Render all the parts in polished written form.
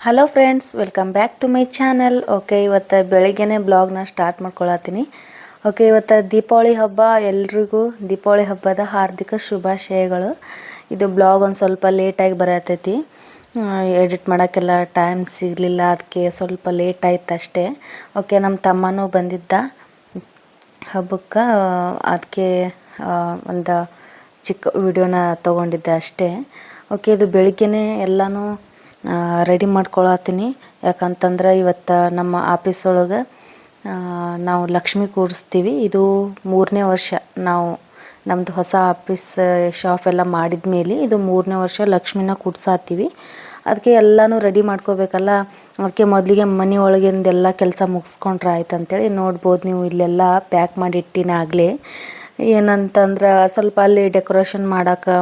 Hello friends, welcome back to my channel. Okay, ಇವತ್ತು ಬೆಳಿಗ್ಗೆನೇ ಬ್ಲಾಗ್ನ start ಮಾಡ್ಕೊಳತ್ತೀನಿ. Okay, ಇವತ್ತು ದೀಪಾವಳಿ ಹಬ್ಬ. ಎಲ್ರಿಗೂ ದೀಪಾವಳಿ ಹಬ್ಬದ ಹಾರ್ದಿಕ ಶುಭಾಶಯಗಳು. ಇದು ಬ್ಲಾಗ್ ಒಂದು ಸ್ವಲ್ಪ ಲೇಟಾಗಿ ಬರತೈತಿ. ಎಡಿಟ್ ಮಾಡೋಕ್ಕೆಲ್ಲ ಟೈಮ್ ಸಿಗಲಿಲ್ಲ, ಅದಕ್ಕೆ ಸ್ವಲ್ಪ ಲೇಟ್ ಆಯ್ತು ಅಷ್ಟೇ. ಓಕೆ, ನಮ್ಮ ತಮ್ಮನೂ ಬಂದಿದ್ದ ಹಬ್ಬಕ್ಕೆ, ಅದಕ್ಕೆ ಒಂದು ಚಿಕ್ಕ ವಿಡಿಯೋನ ತೊಗೊಂಡಿದ್ದೆ ಅಷ್ಟೇ. ಓಕೆ, ಇದು ಬೆಳಿಗ್ಗೆನೇ ಎಲ್ಲನೂ ರೆಡಿ ಮಾಡ್ಕೊಳತ್ತೀನಿ. ಯಾಕಂತಂದ್ರೆ ಇವತ್ತು ನಮ್ಮ ಆಫೀಸ್ ಒಳಗೆ ನಾವು ಲಕ್ಷ್ಮಿ ಕೂರಿಸ್ತೀವಿ. ಇದು 3ನೇ ವರ್ಷ ನಾವು ನಮ್ಮದು ಹೊಸ ಆಫೀಸ್ ಶಾಪ್ ಎಲ್ಲ ಮಾಡಿದ ಮೇಲೆ ಇದು 3ನೇ ವರ್ಷ ಲಕ್ಷ್ಮಿನ ಕೂಡ್ಸಾತೀವಿ. ಅದಕ್ಕೆ ಎಲ್ಲನೂ ರೆಡಿ ಮಾಡ್ಕೋಬೇಕಲ್ಲ. ಅದಕ್ಕೆ ಮೊದಲಿಗೆ ಮನೆ ಒಳಗಿಂದೆಲ್ಲ ಕೆಲಸ ಮುಗಿಸ್ಕೊಂಡ್ರೆ ಆಯ್ತು ಅಂತೇಳಿ ನೋಡ್ಬೋದು ನೀವು. ಇಲ್ಲೆಲ್ಲ ಪ್ಯಾಕ್ ಮಾಡಿ ಇಟ್ಟಿನ ಆಗಲೇ. ಏನಂತಂದ್ರೆ ಸ್ವಲ್ಪ ಅಲ್ಲಿ ಡೆಕೋರೇಷನ್ ಮಾಡೋಕೆ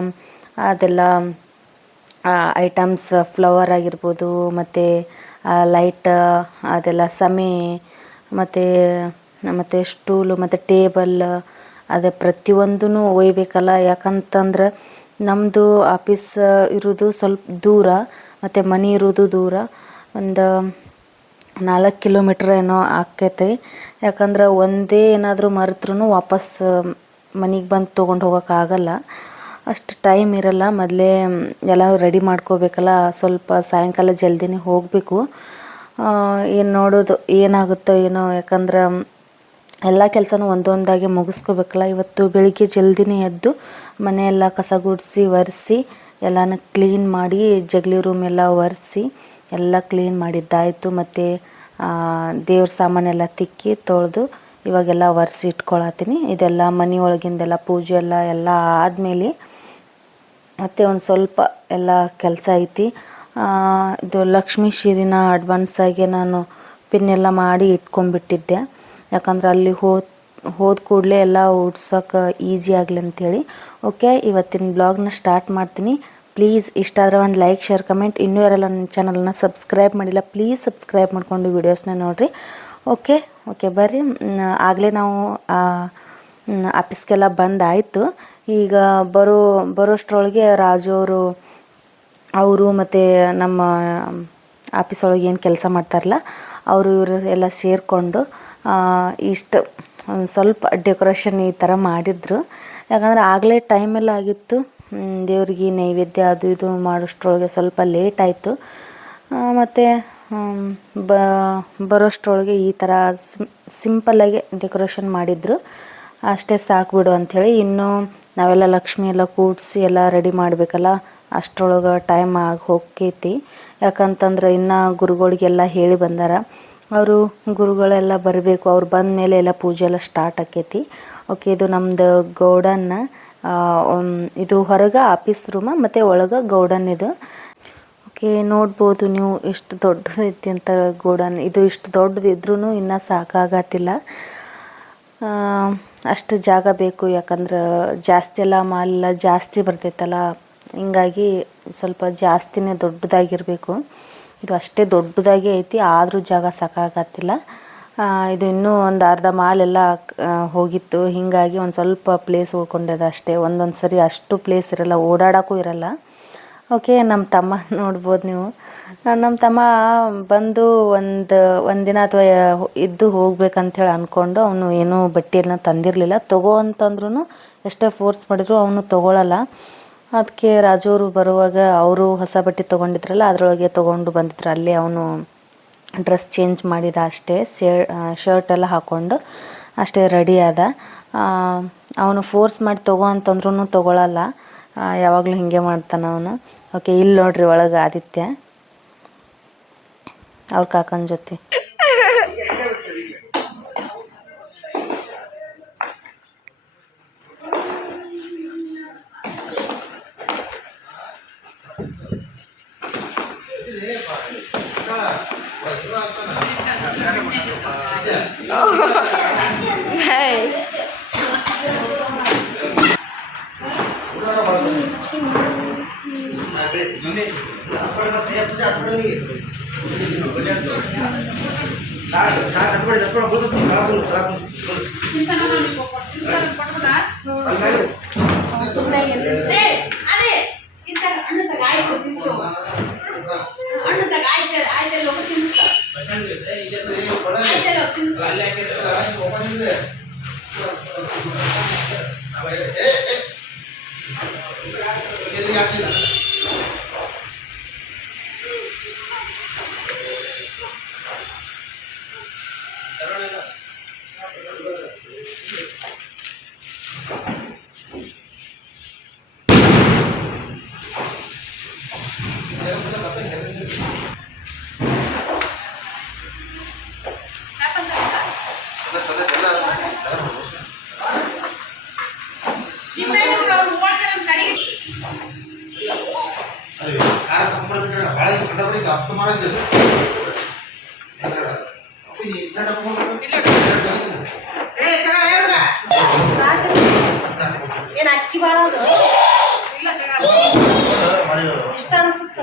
ಅದೆಲ್ಲ ಐಟಮ್ಸ್, ಫ್ಲವರ್ ಆಗಿರ್ಬೋದು, ಮತ್ತು ಲೈಟ್ ಅದೆಲ್ಲ ಸಮೆ, ಮತ್ತು ಸ್ಟೂಲು ಮತ್ತು ಟೇಬಲ್, ಅದೇ ಪ್ರತಿಯೊಂದೂ ಒಯ್ಯಬೇಕಲ್ಲ. ಯಾಕಂತಂದ್ರೆ ನಮ್ಮದು ಆಫೀಸ್ ಇರೋದು ಸ್ವಲ್ಪ ದೂರ, ಮತ್ತು ಮನೆ ಇರೋದು ದೂರ. ಒಂದು 4 ಕಿಲೋಮೀಟ್ರ್ ಏನೋ ಆಕ್ಕೈತಿ. ಯಾಕಂದ್ರೆ ಒಂದೇ ಏನಾದರೂ ಮರೆತ್ರೂ ವಾಪಸ್ ಮನೆಗೆ ಬಂದು ತೊಗೊಂಡು ಹೋಗೋಕ್ಕಾಗಲ್ಲ, ಅಷ್ಟು ಟೈಮ್ ಇರಲ್ಲ. ಮೊದಲೇ ಎಲ್ಲ ರೆಡಿ ಮಾಡ್ಕೋಬೇಕಲ್ಲ. ಸ್ವಲ್ಪ ಸಾಯಂಕಾಲ ಜಲ್ದಿನೇ ಹೋಗಬೇಕು. ಏನು ನೋಡೋದು ಏನಾಗುತ್ತೋ ಏನೋ, ಯಾಕಂದ್ರೆ ಎಲ್ಲ ಕೆಲಸನೂ ಒಂದೊಂದಾಗಿ ಮುಗಿಸ್ಕೋಬೇಕಲ್ಲ. ಇವತ್ತು ಬೆಳಿಗ್ಗೆ ಜಲ್ದಿನೇ ಎದ್ದು ಮನೆಯೆಲ್ಲ ಕಸ ಗುಡಿಸಿ ಒರೆಸಿ ಎಲ್ಲನೂ ಕ್ಲೀನ್ ಮಾಡಿ, ಜಗಲಿ ರೂಮ್ ಎಲ್ಲ ಒರೆಸಿ ಎಲ್ಲ ಕ್ಲೀನ್ ಮಾಡಿದ್ದಾಯಿತು. ಮತ್ತು ದೇವ್ರ ಸಾಮಾನೆಲ್ಲ ತಿಕ್ಕಿ ತೊಳೆದು ಇವಾಗೆಲ್ಲ ಒರೆಸಿ ಇಟ್ಕೊಳತ್ತೀನಿ. ಇದೆಲ್ಲ ಮನೆ ಒಳಗಿಂದೆಲ್ಲ ಪೂಜೆ ಎಲ್ಲ ಆದಮೇಲೆ ಮತ್ತು ಒಂದು ಸ್ವಲ್ಪ ಎಲ್ಲ ಕೆಲಸ ಐತಿ. ಇದು ಲಕ್ಷ್ಮೀ ಸೀರೆನ ಅಡ್ವಾನ್ಸಾಗಿ ನಾನು ಪಿನ್ನೆಲ್ಲ ಮಾಡಿ ಇಟ್ಕೊಂಡ್ಬಿಟ್ಟಿದ್ದೆ. ಯಾಕಂದ್ರೆ ಅಲ್ಲಿ ಹೋದ ಕೂಡಲೇ ಎಲ್ಲ ಉಡ್ಸೋಕೆ ಈಸಿ ಆಗಲಿ ಅಂಥೇಳಿ. ಓಕೆ, ಇವತ್ತಿನ ಬ್ಲಾಗ್ನ ಸ್ಟಾರ್ಟ್ ಮಾಡ್ತೀನಿ. ಪ್ಲೀಸ್ ಇಷ್ಟ ಆದರೆ ಒಂದು ಲೈಕ್, ಶೇರ್, ಕಮೆಂಟ್. ಇನ್ನೂ ಯಾರೆಲ್ಲ ನನ್ನ ಚಾನಲನ್ನು ಸಬ್ಸ್ಕ್ರೈಬ್ ಮಾಡಿಲ್ಲ, ಪ್ಲೀಸ್ ಸಬ್ಸ್ಕ್ರೈಬ್ ಮಾಡಿಕೊಂಡು ವೀಡಿಯೋಸ್ನ ನೋಡಿರಿ. ಓಕೆ ಬರ್ರಿ. ಆಗಲೇ ನಾವು ಆಫೀಸ್ಗೆಲ್ಲ ಬಂದಾಯಿತು. ಈಗ ಬರೋಷ್ಟರೊಳಗೆ ರಾಜು ಅವರು ಮತ್ತು ನಮ್ಮ ಆಫೀಸ್ ಒಳಗೆ ಏನು ಕೆಲಸ ಮಾಡ್ತಾರಲ್ಲ ಇವರು ಎಲ್ಲ ಸೇರಿಕೊಂಡು ಇಷ್ಟು ಒಂದು ಸ್ವಲ್ಪ ಡೆಕೋರೇಷನ್ ಈ ಥರ ಮಾಡಿದರು. ಯಾಕಂದರೆ ಆಗಲೇ ಟೈಮೆಲ್ಲ ಆಗಿತ್ತು. ದೇವ್ರಿಗೆ ನೈವೇದ್ಯ ಅದು ಇದು ಮಾಡೋಷ್ಟರೊಳಗೆ ಸ್ವಲ್ಪ ಲೇಟ್ ಆಯಿತು. ಮತ್ತು ಬರೋಷ್ಟರೊಳಗೆ ಈ ಥರ ಸಿಂಪಲ್ಲಾಗಿ ಡೆಕೋರೇಷನ್ ಮಾಡಿದರು. ಅಷ್ಟೇ ಸಾಕು ಬಿಡು ಅಂಥೇಳಿ. ಇನ್ನೂ ನಾವೆಲ್ಲ ಲಕ್ಷ್ಮಿ ಎಲ್ಲ ಕೂಡಿಸಿ ಎಲ್ಲ ರೆಡಿ ಮಾಡಬೇಕಲ್ಲ, ಅಷ್ಟರೊಳಗೆ ಟೈಮ್ ಆಗಿ ಹೋಗ್ತೈತಿ. ಯಾಕಂತಂದ್ರೆ ಇನ್ನು ಗುರುಗಳಿಗೆಲ್ಲ ಹೇಳಿ ಬಂದಾರ. ಗುರುಗಳೆಲ್ಲ ಬರಬೇಕು. ಅವ್ರು ಬಂದ ಮೇಲೆ ಎಲ್ಲ ಪೂಜೆ ಎಲ್ಲ ಸ್ಟಾರ್ಟ್ ಆಕೈತಿ. ಓಕೆ, ಇದು ನಮ್ಮದು ಗೌಡನ್ನ. ಇದು ಹೊರಗೆ ಆಫೀಸ್ ರೂಮ ಮತ್ತು ಒಳಗೆ ಗೌಡನ್ ಇದು. ಓಕೆ, ನೋಡ್ಬೋದು ನೀವು ಎಷ್ಟು ದೊಡ್ಡದೈತಿ ಅಂತ ಗೌಡನ್. ಇದು ಇಷ್ಟು ದೊಡ್ಡದಿದ್ರೂ ಇನ್ನೂ ಸಾಕಾಗತ್ತಿಲ್ಲ, ಅಷ್ಟು ಜಾಗ ಬೇಕು. ಯಾಕಂದ್ರೆ ಜಾಸ್ತಿ ಎಲ್ಲ ಮಾಲೆಲ್ಲ ಜಾಸ್ತಿ ಬರ್ತೈತಲ್ಲ, ಹಿಂಗಾಗಿ ಸ್ವಲ್ಪ ಜಾಸ್ತಿನೇ ದೊಡ್ಡದಾಗಿರಬೇಕು. ಇದು ಅಷ್ಟೇ ದೊಡ್ಡದಾಗಿ ಐತಿ, ಆದರೂ ಜಾಗ ಸಾಕಾಗತ್ತಿಲ್ಲ. ಇದು ಇನ್ನೂ ಒಂದು ಅರ್ಧ ಮಾಲೆಲ್ಲ ಹೋಗಿತ್ತು. ಹೀಗಾಗಿ ಒಂದು ಸ್ವಲ್ಪ ಪ್ಲೇಸ್ ಉಳ್ಕೊಂಡದ ಅಷ್ಟೇ. ಒಂದೊಂದು ಸರಿ ಅಷ್ಟು ಪ್ಲೇಸ್ ಇರಲ್ಲ, ಓಡಾಡೋಕ್ಕೂ ಇರಲ್ಲ. ಓಕೆ, ನಮ್ಮ ತಮ್ಮ ನೋಡ್ಬೋದು ನೀವು. ನಮ್ಮ ತಮ್ಮ ಬಂದು ಒಂದಿನ ಅಥವಾ ಇದ್ದು ಹೋಗ್ಬೇಕಂಥೇಳಿ ಅಂದ್ಕೊಂಡು ಅವನು ಏನೂ ಬಟ್ಟೆಯನ್ನು ತಂದಿರಲಿಲ್ಲ. ತಗೋ ಅಂತಂದ್ರೂ ಎಷ್ಟೇ ಫೋರ್ಸ್ ಮಾಡಿದ್ರು ಅವನು ತೊಗೊಳಲ್ಲ. ಅದಕ್ಕೆ ರಾಜವರು ಬರುವಾಗ ಅವರು ಹೊಸ ಬಟ್ಟೆ ತೊಗೊಂಡಿದ್ರಲ್ಲ ಅದರೊಳಗೆ ತೊಗೊಂಡು ಬಂದಿದ್ರು. ಅಲ್ಲೇ ಅವನು ಡ್ರೆಸ್ ಚೇಂಜ್ ಮಾಡಿದ ಅಷ್ಟೇ, ಶರ್ಟ್ ಎಲ್ಲ ಹಾಕ್ಕೊಂಡು ಅಷ್ಟೇ ರೆಡಿ ಆದ. ಅವನು ಫೋರ್ಸ್ ಮಾಡಿ ತಗೋ ಅಂತಂದ್ರೂ ತೊಗೊಳಲ್ಲ, ಯಾವಾಗಲೂ ಹೀಗೆ ಮಾಡ್ತಾನೆ ಅವನು. ಓಕೆ, ಇಲ್ಲಿ ನೋಡ್ರಿ ಒಳಗೆ ಆದಿತ್ಯ ಅವ್ರ ಕಾಕನ ಜೊತೆ. ಏನು ಅಕ್ಕಿ ಭಾಳ ಇಷ್ಟ ಅನಿಸುತ್ತೆ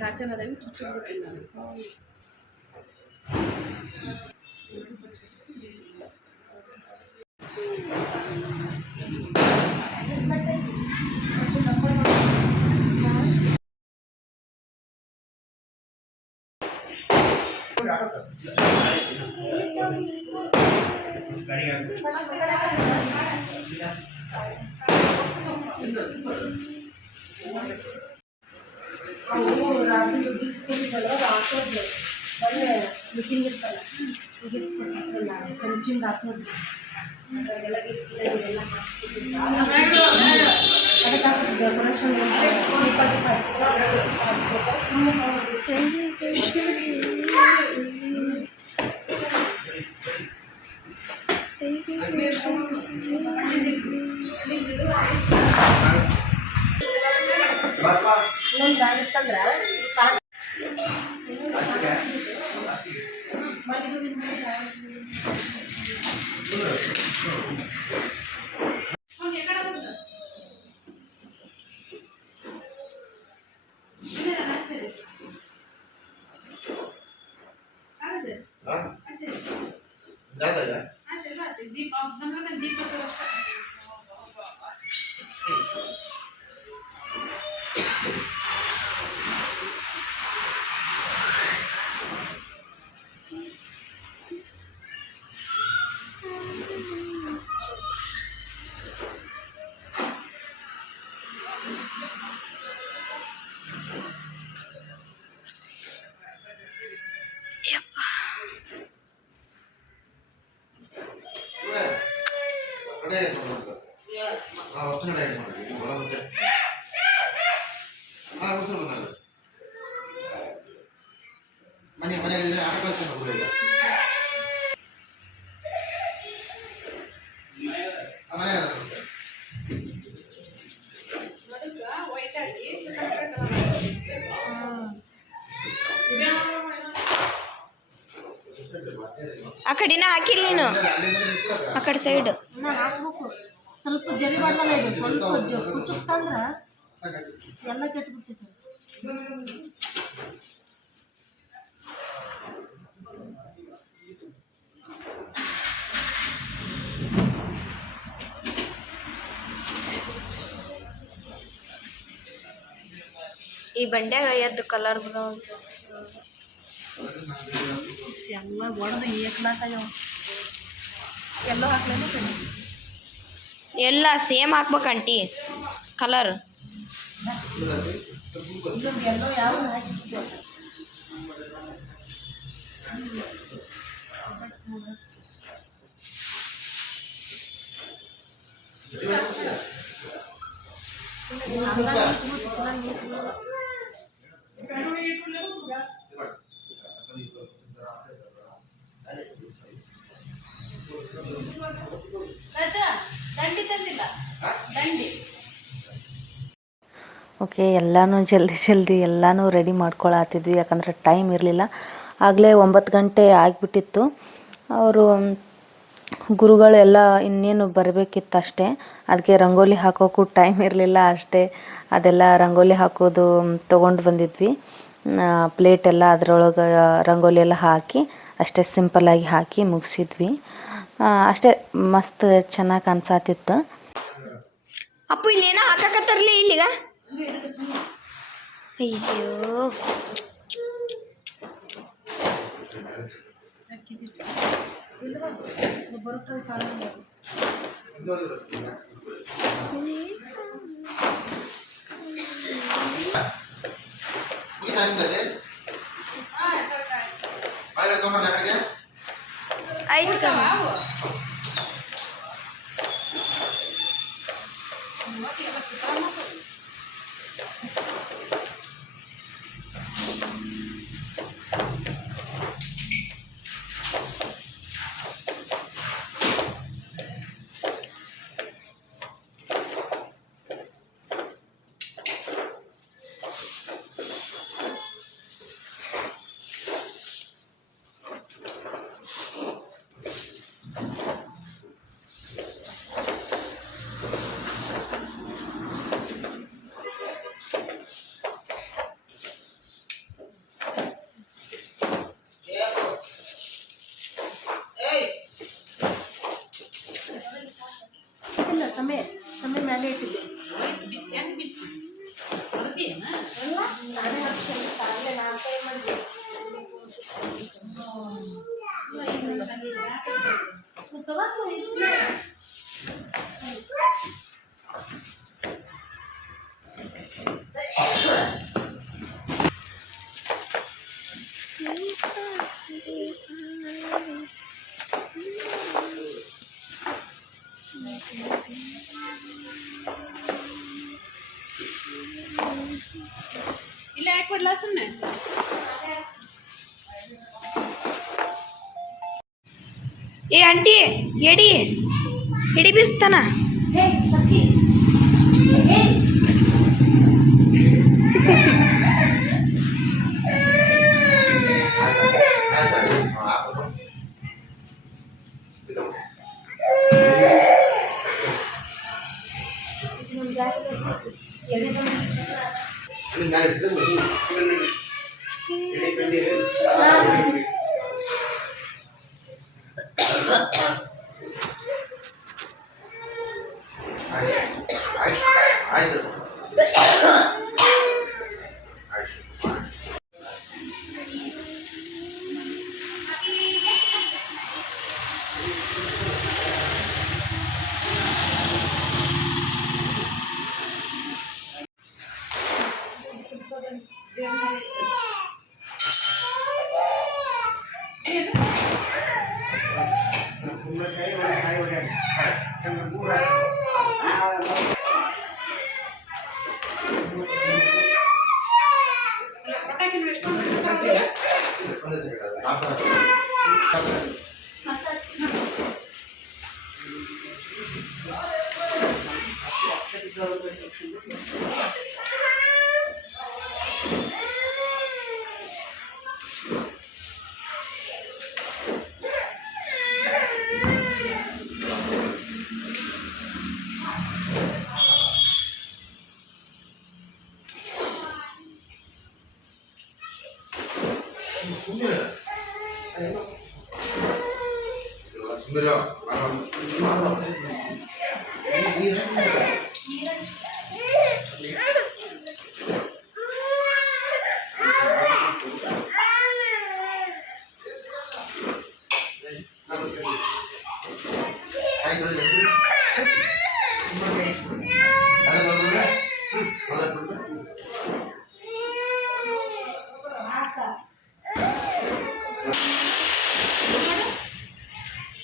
ರಾಜನದೇವಿ ಚುಚ್ಚಿಬಿಟ್ಟಿಲ್ಲ ಮೀಟಿಂಗ್ ಇರ್ತಲ್ಲ ಪಂಚಿಂಗ್ ಹಾಕೋದು ಅದಕ್ಕೆ ಡೆಕೋರೇಷನ್ ಇನ್ನೊಂದು ಗಾಡಿ ಇತ್ತಂದ್ರೆ ಅದೇ ಕಡೆನ ಹಾಕಿಲ್ಲ ನೀನು ಆ ಕಡೆ ಸೈಡ್ ಹಾಕ್ಬೇಕು. ಸ್ವಲ್ಪ ಜರಿ ಮಾಡಲ್ಲ ಇದು, ಸ್ವಲ್ಪ ಕುಸುಕ್ತಂದ್ರೆ ಎಲ್ಲ ಕೆಟ್ಬಿಡ್ತೈತಿ. ಈ ಬಂಡ್ಯಾಗ ಎದ್ದು ಕಲರ್ ಎಲ್ಲ ಒಡೆದು ಏಕ್ಲಾಕಾಯವ. ಎಲ್ಲೋ ಹಾಕ್ಲೇನೆ ಎಲ್ಲ ಸೇಮ್ ಹಾಕ್ಬೇಕು ಆಂಟಿ ಕಲರ್. ಎಲ್ಲೋ ಯಾವ ಹಾಕಿ ಓಕೆ, ಎಲ್ಲನೂ ಜಲ್ದಿ ಎಲ್ಲನೂ ರೆಡಿ ಮಾಡ್ಕೊಳತ್ತಿದ್ವಿ. ಯಾಕಂದ್ರೆ ಟೈಮ್ ಇರಲಿಲ್ಲ. ಆಗಲೇ 9 ಗಂಟೆ ಆಗಿಬಿಟ್ಟಿತ್ತು. ಅವರು ಗುರುಗಳೆಲ್ಲ ಇನ್ನೇನು ಬರಬೇಕಿತ್ತು ಅಷ್ಟೇ. ಅದಕ್ಕೆ ರಂಗೋಲಿ ಹಾಕೋಕ್ಕೂ ಟೈಮ್ ಇರಲಿಲ್ಲ ಅಷ್ಟೇ. ಅದೆಲ್ಲ ರಂಗೋಲಿ ಹಾಕೋದು ತೊಗೊಂಡು ಬಂದಿದ್ವಿ. ಪ್ಲೇಟೆಲ್ಲ ಅದರೊಳಗೆ ರಂಗೋಲಿ ಎಲ್ಲ ಹಾಕಿ ಅಷ್ಟೇ ಸಿಂಪಲ್ಲಾಗಿ ಹಾಕಿ ಮುಗಿಸಿದ್ವಿ. ಅಷ್ಟೇ ಮಸ್ತ್ ಚೆನ್ನಾಗಿ ಕಾಣಿಸಾತಿತ್ತು. ಅಪ್ಪು ಇಲ್ಲೇನೋ ಹಾಕಕತ್ತರ್ಲಿ ಇಲ್ಲಿಗ. ಅಯ್ಯೋ ಆಯ್ತು ಕಮ್ಮ. ಸಮಯ ಮೇಲೆ ಇಟ್ಟಿದ್ದೆ. ಇಲ್ಲ ಯಾಕೆ ಕೊಡ್ಲಾ ಸುಮ್ಮನೆ. ಏ ಆಂಟಿ ಎಡಿ ಎಡಿ ಬೀಸ್ತಾನ.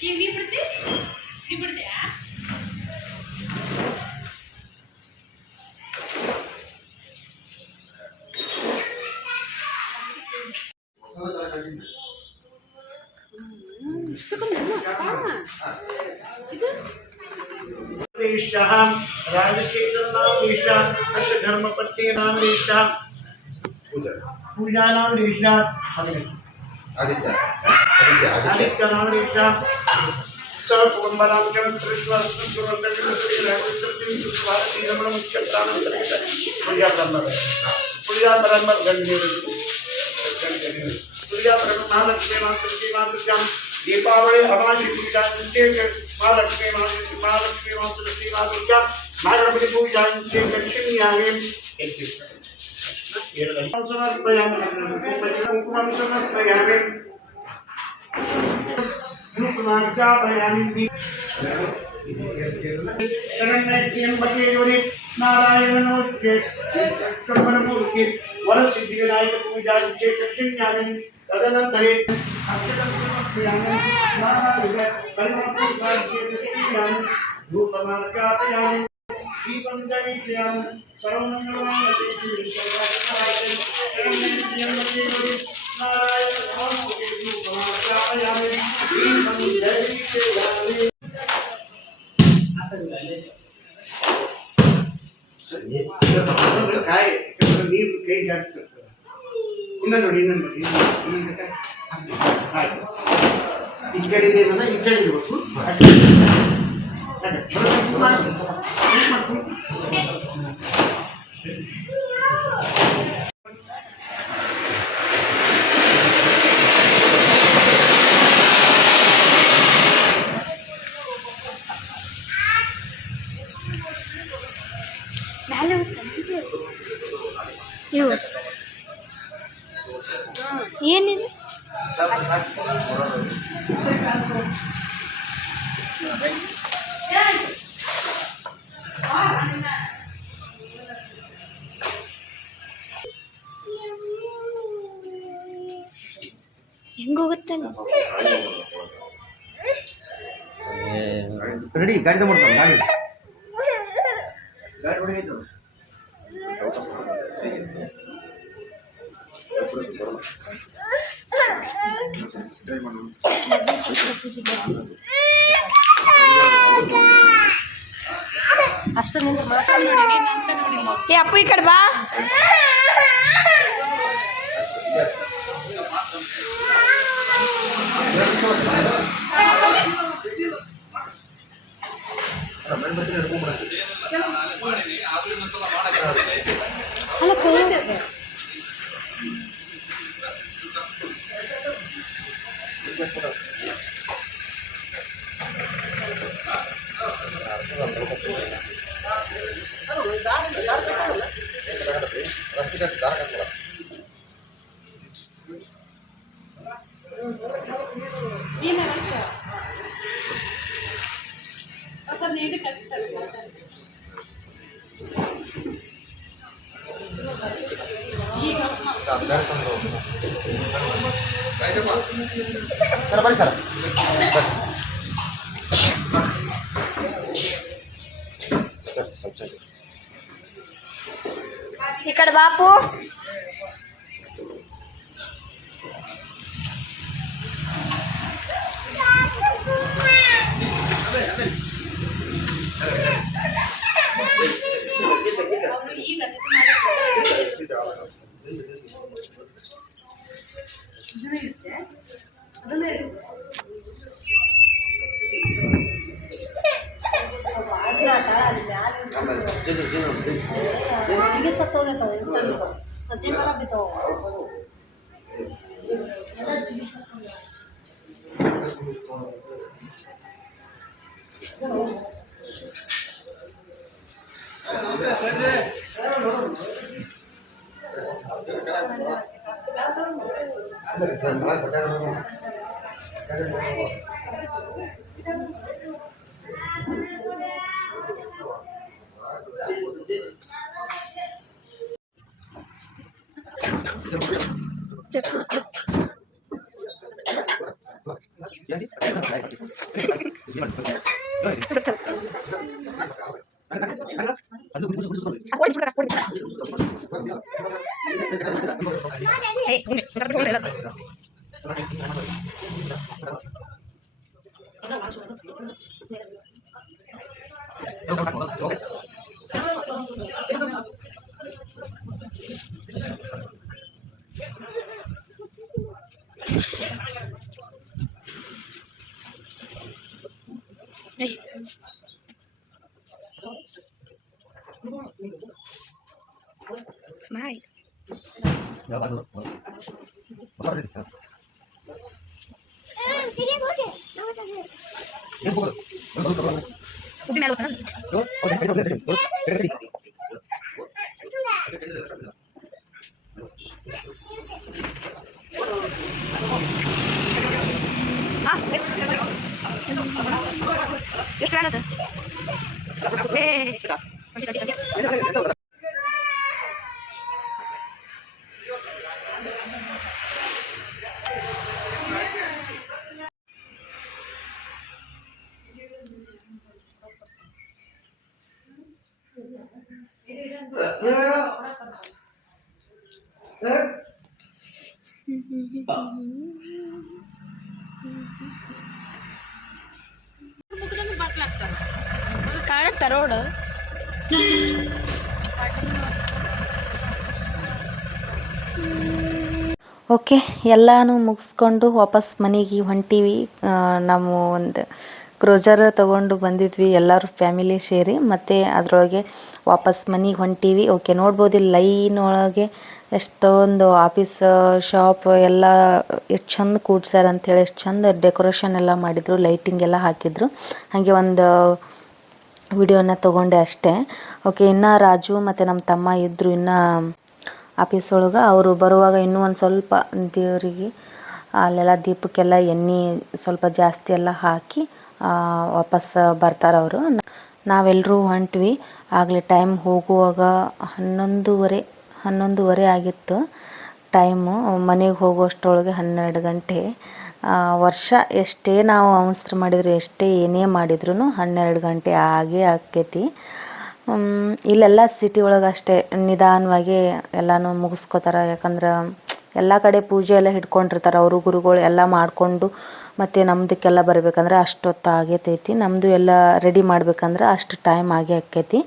ಈಗ ನೀ ಬಿಡ್ತಿ ನೀ ಬಿಡ್ತೀಯಾ राजशेखर नाम ईशा अश धर्मपत्नी नाम ईशा पूजा नाम ईशा आदित्य आदित्य नाम ईशा सब कुटुंबानां कृष्ण पूजा ब्रह्म महालक्ष्मी दीपावली अमावस्या पूजा महालक्ष्मी पूजा नागणपति पूजा लक्ष्मी आगे समर्पयामि कुंकुमं समर्पयामि नारायण नमस्ते मूर्ति वर सिद्धि विनायक पूजा लक्ष्मी तदनंतरे धूपमार्पयामि दीपं दर्शयामि ನೀರು ಕೈ ಜಾಸ್ತಿ ಇನ್ನೊಂದು ಈ ಕಡೆ ಇದೆಯಲ್ಲ ಈ ಕಡೆ ಇರಬೇಕು ಇವು ಏನಿದೆ ಹೆಂಗೋಗುತ್ತೆ ರೆಡಿ ಗಾಡಿ ತಗೊಂಡು ಗಾಡಿ ಗಾಡಿ ಹೊಡೆಯಿತು ಅಷ್ಟು ನಿಂತು ಏ ಅಪ್ಪು ಈ ಕಡೆ ಬಾ ಅಲ್ಲ ಕೈ ಸರ್ ನೀನು ಕಲಿಸ್ತಾರೆ ಬನ್ನಿ ಸರ್ ಈ ಕಡೆ ಬಾಪು ಸಜ್ಜೆ ಮರ ಬಿದ್ದಾವ Smile. Ubi ಮೇಲೆ ಹೋಗ್ತಾನ ಎಷ್ಟು ಬೇಡ ಕಾಣುತ್ತಾ ರೋಡ್ ಓಕೆ ಎಲ್ಲನೂ ಮುಗಿಸ್ಕೊಂಡು ವಾಪಸ್ ಮನೆಗೆ ಹೊಂಟೀವಿ. ನಾವು ಒಂದು ಕ್ರೂಸರ್ ತೊಗೊಂಡು ಬಂದಿದ್ವಿ ಎಲ್ಲರೂ ಫ್ಯಾಮಿಲಿ ಸೇರಿ, ಮತ್ತು ಅದರೊಳಗೆ ವಾಪಸ್ ಮನೆಗೆ ಹೊಂಟೀವಿ. ಓಕೆ ನೋಡ್ಬೋದು ಇಲ್ಲಿ ಲೈನ್ ಒಳಗೆ ಎಷ್ಟೊಂದು ಆಫೀಸ್ ಶಾಪ್ ಎಲ್ಲ ಎಷ್ಟು ಚಂದ ಕೂಡ್ಸ್ಯಾರ ಅಂಥೇಳಿ, ಎಷ್ಟು ಚಂದ ಡೆಕೋರೇಷನ್ ಎಲ್ಲ ಮಾಡಿದರು, ಲೈಟಿಂಗ್ ಎಲ್ಲ ಹಾಕಿದ್ರು. ಹಾಗೆ ಒಂದು ವಿಡಿಯೋನ ತೊಗೊಂಡೆ ಅಷ್ಟೇ. ಓಕೆ ಇನ್ನು ರಾಜು ಮತ್ತು ನಮ್ಮ ತಮ್ಮ ಇದ್ದರು ಇನ್ನು ಆಫೀಸ್ ಒಳಗೆ. ಅವರು ಬರುವಾಗ ಇನ್ನೂ ಒಂದು ಸ್ವಲ್ಪ ದೇವರಿಗೆ ಅಲ್ಲೆಲ್ಲ ದೀಪಕ್ಕೆಲ್ಲ ಎಣ್ಣೆ ಸ್ವಲ್ಪ ಜಾಸ್ತಿ ಎಲ್ಲ ಹಾಕಿ ವಾಪಸ್ ಬರ್ತಾರೆ ಅವರು. ನಾವೆಲ್ಲರೂ ಹೊಂಟ್ವಿ. ಆಗಲೇ ಟೈಮ್ ಹೋಗುವಾಗ 11:30 ಆಗಿತ್ತು ಟೈಮು. ಮನೆಗೆ ಹೋಗುವಷ್ಟರೊಳಗೆ 12 ಗಂಟೆ. ವರ್ಷ ಎಷ್ಟೇ ನಾವು ಅವಸರ ಮಾಡಿದ್ರು, ಎಷ್ಟೇ ಏನೇ ಮಾಡಿದ್ರು 12 ಗಂಟೆ ಆಗೇ ಆಕೈತಿ. ಇಲ್ಲೆಲ್ಲ ಸಿಟಿ ಒಳಗೆ ಅಷ್ಟೇ ನಿಧಾನವಾಗಿ ಎಲ್ಲನೂ ಮುಗಿಸ್ಕೋತಾರೆ. ಯಾಕಂದ್ರೆ ಎಲ್ಲ ಕಡೆ ಪೂಜೆ ಎಲ್ಲ ಹಿಡ್ಕೊಂಡಿರ್ತಾರೆ ಅವರು ಗುರುಗಳು ಎಲ್ಲ ಮಾಡಿಕೊಂಡು, ಮತ್ತು ನಮ್ದಕ್ಕೆಲ್ಲ ಬರಬೇಕಂದ್ರೆ ಅಷ್ಟೊತ್ತು ಆಗೈತೈತಿ. ನಮ್ಮದು ಎಲ್ಲ ರೆಡಿ ಮಾಡ್ಬೇಕಂದ್ರೆ ಅಷ್ಟು ಟೈಮ್ ಆಗೇ ಆಕೈತಿ.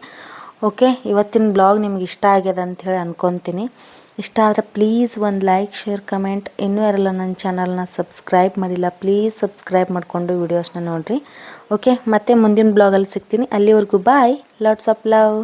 ಓಕೆ ಇವತ್ತಿನ ಬ್ಲಾಗ್ ನಿಮ್ಗೆ ಇಷ್ಟ ಆಗ್ಯದ ಅಂಥೇಳಿ ಅಂದ್ಕೊತೀನಿ. ಇಷ್ಟ ಆದರೆ ಪ್ಲೀಸ್ ಒಂದು ಲೈಕ್, ಶೇರ್, ಕಮೆಂಟ್. ಇನ್ನೂ ಯಾರೆಲ್ಲ ನನ್ನ ಚಾನಲ್ನ ಸಬ್ಸ್ಕ್ರೈಬ್ ಮಾಡಿಲ್ಲ ಪ್ಲೀಸ್ ಸಬ್ಸ್ಕ್ರೈಬ್ ಮಾಡಿಕೊಂಡು ವೀಡಿಯೋಸ್ನ ನೋಡಿರಿ. ಓಕೆ ಮತ್ತೆ ಮುಂದಿನ ಬ್ಲಾಗಲ್ಲಿ ಸಿಗ್ತೀನಿ. ಅಲ್ಲಿವರೆಗೂ ಬಾಯ್, ಲಾಟ್ಸ್ ಆಫ್ ಲವ್.